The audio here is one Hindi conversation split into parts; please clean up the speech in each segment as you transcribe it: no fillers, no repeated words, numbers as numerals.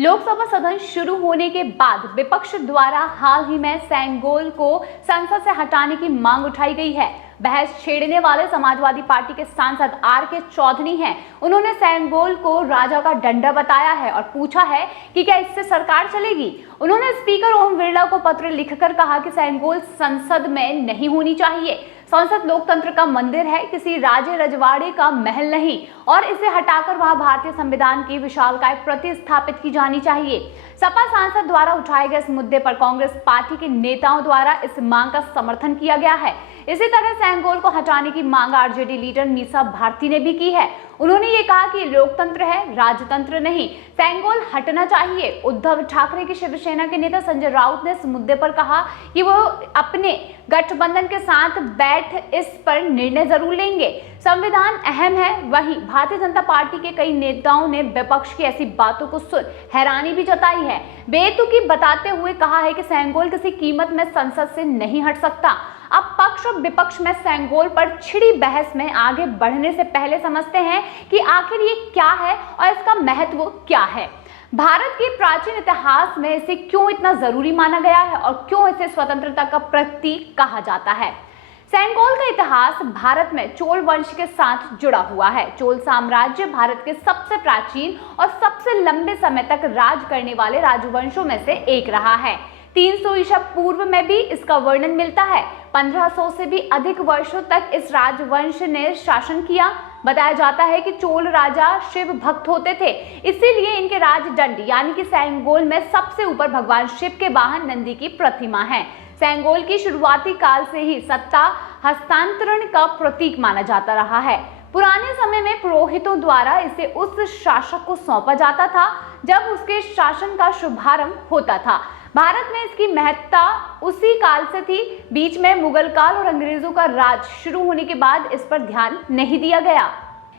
लोकसभा सदन शुरू होने के बाद विपक्ष द्वारा हाल ही में सैंगोल को संसद से हटाने की मांग उठाई गई है। बहस छेड़ने वाले समाजवादी पार्टी के सांसद आर.के. चौधरी हैं। उन्होंने सैंगोल को राजा का डंडा बताया है और पूछा है कि क्या इससे सरकार चलेगी। उन्होंने स्पीकर ओम बिरला को पत्र लिखकर कहा कि सैंगोल संसद में नहीं होनी चाहिए। संसद लोकतंत्र का मंदिर है, किसी राजे रजवाड़े का महल नहीं, और इसे हटाकर वहां भारतीय संविधान की विशालकाय प्रतिस्थापित की जानी चाहिए। सपा सांसद द्वारा उठाए गए इस मुद्दे पर कांग्रेस पार्टी के नेताओं द्वारा इस मांग का समर्थन किया गया है। इसी तरह सैंगोल को हटाने की मांग आरजेडी लीडर मीसा भारती ने भी की है। उन्होंने ये कहा कि लोकतंत्र है, राजतंत्र नहीं, सैंगोल हटना चाहिए। उद्धव ठाकरे की शिवसेना के नेता संजय राउत ने इस मुद्दे पर कहा कि वो अपने गठबंधन के साथ बैठ इस पर निर्णय जरूर लेंगे। संविधान अहम है। वहीं भारतीय जनता पार्टी के कई नेताओं ने विपक्ष की ऐसी बातों को सुन हैरानी भी जताई है। बेतुकी बताते हुए कहा है कि सैंगोल किसी कीमत में संसद से नहीं हट सकता। अब पक्ष और विपक्ष में सैंगोल पर छिड़ी बहस में आगे बढ़ने से पहले समझते हैं कि आखिर ये क्या है और इसका महत्व क्या है। भारत के प्राचीन इतिहास में इसे क्यों इतना जरूरी माना गया है और क्यों इसे स्वतंत्रता का प्रतीक कहा जाता है। सैंगोल का इतिहास भारत में चोल वंश के साथ जुड़ा हुआ है। चोल साम्राज्य भारत के सबसे प्राचीन और सबसे लंबे समय तक राज करने वाले राजवंशों में से एक रहा है। 300 ईसा पूर्व में भी इसका वर्णन मिलता है। 1500 से भी अधिक वर्षों तक इस राजवंश ने शासन किया। बताया जाता है कि चोल राजा शिव भक्त होते थे, इसीलिए इनके राजदंड यानी कि सैंगोल में सबसे ऊपर भगवान शिव के वाहन नंदी की प्रतिमा है। सैंगोल की शुरुआती काल से ही सत्ता हस्तांतरण का प्रतीक माना जाता रहा है। पुराने समय में पुरोहितों द्वारा इसे उस शासक को सौंपा जाता था जब उसके शासन का शुभारंभ होता था। भारत में इसकी महत्ता उसी काल से थी। बीच में मुगल काल और अंग्रेजों का राज शुरू होने के बाद इस पर ध्यान नहीं दिया गया।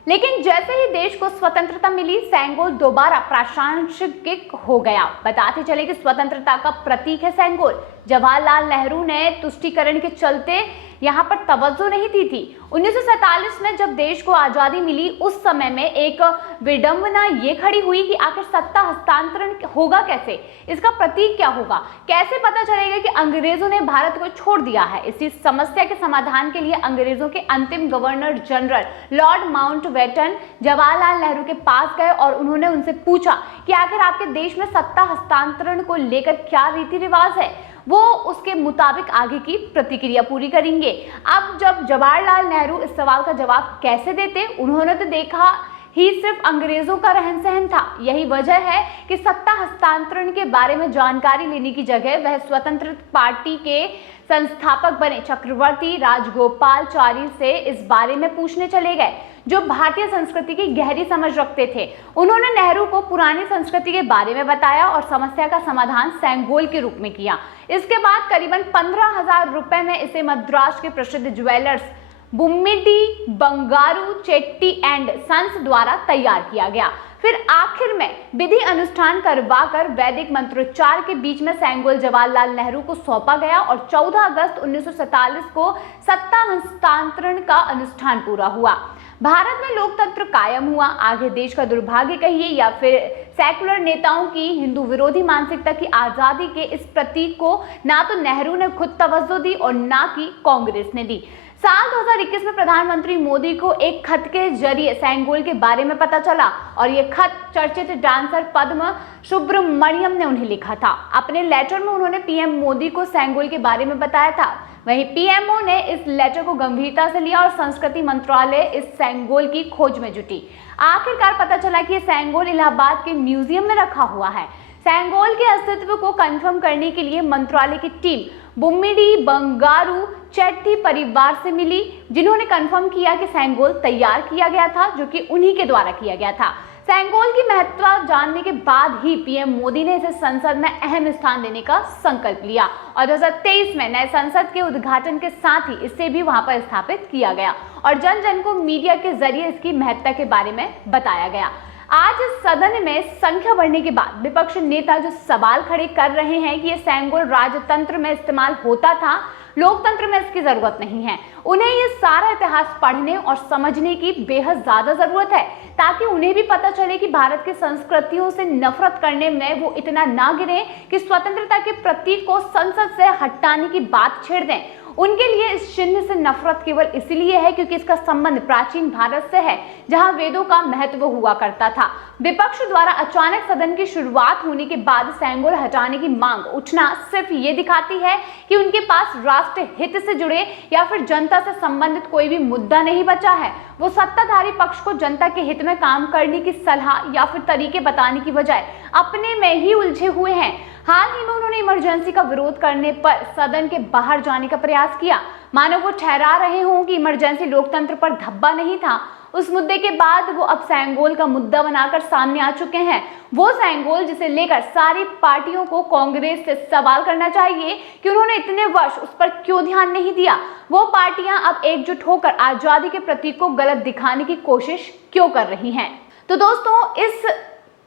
लेकिन जैसे ही देश को स्वतंत्रता मिली, सैंगोल दोबारा प्रासंगिक हो गया। बताते चले कि स्वतंत्रता का प्रतीक है सैंगोल। जवाहरलाल नेहरू ने तुष्टीकरण के चलते यहाँ पर तवज्जो नहीं दी थी। 1947 में जब देश को आजादी मिली, उस समय में एक विडंबना ये खड़ी हुई कि आखिर सत्ता हस्तांतरण होगा कैसे, इसका प्रतीक क्या होगा, कैसे पता चलेगा कि अंग्रेजों ने भारत को छोड़ दिया है। इसी समस्या के समाधान के लिए अंग्रेजों के अंतिम governor general Lord Mountbatten Jawaharlal Nehru के पास गए और उन्होंने उनसे पूछा कि आखिर आपके देश में सत्ता हस्तांतरण को लेकर क्या रीति रिवाज है। वो उसके मुताबिक आगे की प्रतिक्रिया पूरी करेंगे। अब जब जवाहरलाल नेहरू इस सवाल का जवाब कैसे देते, उन्होंने तो देखा ही सिर्फ अंग्रेजों का रहन सहन था। यही वजह है कि सत्ता हस्तांतरण के बारे में जानकारी लेने की जगह वह स्वतंत्र पार्टी के संस्थापक बने चक्रवर्ती राजगोपालचारी से इस बारे में पूछने चले गए, जो भारतीय संस्कृति की गहरी समझ रखते थे। उन्होंने नेहरू को पुरानी संस्कृति के बारे में बताया और समस्या का समाधान सैंगोल के रूप में किया। इसके बाद करीबन 15,000 रुपए में इसे मद्रास के प्रसिद्ध jewellers Bummidi Bangaru Chetty and Sons द्वारा तैयार किया गया। फिर आखिर में विधि अनुष्ठान करवाकर वैदिक मंत्रोच्चार के बीच में सैंगोल जवाहरलाल नेहरू को सौंपा गया और 14 अगस्त 1947 को सत्ता हस्तांतरण का अनुष्ठान पूरा हुआ। भारत में लोकतंत्र कायम हुआ। आगे देश का दुर्भाग्य कहिए या फिर सेकुलर नेताओं की हिंदू विरोधी मानसिकता की आजादी के इस प्रतीक को ना तो नेहरू ने खुद तवज्जो दी और ना कि कांग्रेस ने दी। साल 2021 में प्रधानमंत्री मोदी को एक खत के जरिए सैंगोल के बारे में पता चला और ये खत चर्चित डांसर पद्म सुब्रमण्यम ने उन्हें लिखा था। अपने लेटर में उन्होंने पीएम मोदी को सैंगोल के बारे में बताया था। वहीं पीएमओ ने इस लेटर को गंभीरता से लिया और संस्कृति मंत्रालय इस सैंगोल की खोज में जुटी। आखिरकार पता चला कि ये सैंगोल इलाहाबाद के म्यूजियम में रखा हुआ है। सैंगोल के अस्तित्व को कंफर्म करने के लिए मंत्रालय की टीम बुम्मिडी बंगारू चेट्टी परिवार से मिली, जिन्होंने कंफर्म किया कि सैंगोल तैयार किया गया था, जो कि उन्हीं के द्वारा किया गया था। सैंगोल की महत्व जानने के बाद ही पीएम मोदी ने इसे संसद में अहम स्थान देने का संकल्प लिया और 2023 में नए संसद के उद्घाटन के साथ ही इसे भी वहां पर स्थापित किया गया और जन जन को मीडिया के जरिए इसकी महत्ता के बारे में बताया गया। आज इस सदन में संख्या बढ़ने के बाद विपक्ष नेता जो सवाल खड़े कर रहे हैं कि ये सैंगोल राजतंत्र में इस्तेमाल होता था, लोकतंत्र में इसकी जरूरत नहीं है। उन्हें ये सारा इतिहास पढ़ने और समझने की बेहद ज्यादा जरूरत है, ताकि उन्हें भी पता चले कि भारत की संस्कृतियों से नफरत करने में वो इतना ना गिरे कि स्वतंत्रता के प्रतीक को संसद से हटाने की बात छेड़ दें। उनके लिए इस चिन्ह से नफरत केवल इसलिए है क्योंकि इसका संबंध प्राचीन भारत से है, जहां वेदों का महत्व हुआ करता था। विपक्ष द्वारा अचानक सदन की शुरुआत होने के बाद सेंगोल हटाने की मांग उठना सिर्फ ये दिखाती है कि उनके पास राष्ट्र हित से जुड़े या फिर जनता से संबंधित कोई भी मुद्दा नहीं बचा है। वो सत्ताधारी पक्ष को जनता के हित में काम करने की सलाह या फिर तरीके बताने की बजाय अपने में ही उलझे हुए हैं। हाल ही में उन्होंने इमरजेंसी का विरोध करने पर सदन के बाहर जाने का प्रयास किया, मानो वो ठहरा रहे हों कि इमरजेंसी लोकतंत्र पर धब्बा नहीं था। उस मुद्दे के बाद वो अब सेंगोल का मुद्दा बनाकर सामने आ चुके हैं। वो सेंगोल जिसे लेकर सारी पार्टियों को कांग्रेस से सवाल करना चाहिए कि उन्होंने इतने वर्ष उस पर क्यों ध्यान नहीं दिया। वो पार्टियां अब एकजुट होकर आजादी के प्रतीक को गलत दिखाने की कोशिश क्यों कर रही हैं। तो दोस्तों, इस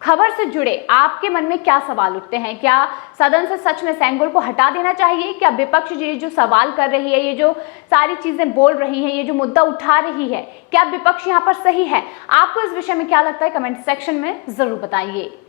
खबर से जुड़े आपके मन में क्या सवाल उठते हैं? क्या सदन से सच में सेंगोल को हटा देना चाहिए? क्या विपक्ष ये जो सवाल कर रही है, ये जो सारी चीजें बोल रही है, ये जो मुद्दा उठा रही है, क्या विपक्ष यहाँ पर सही है? आपको इस विषय में क्या लगता है? कमेंट सेक्शन में जरूर बताइए।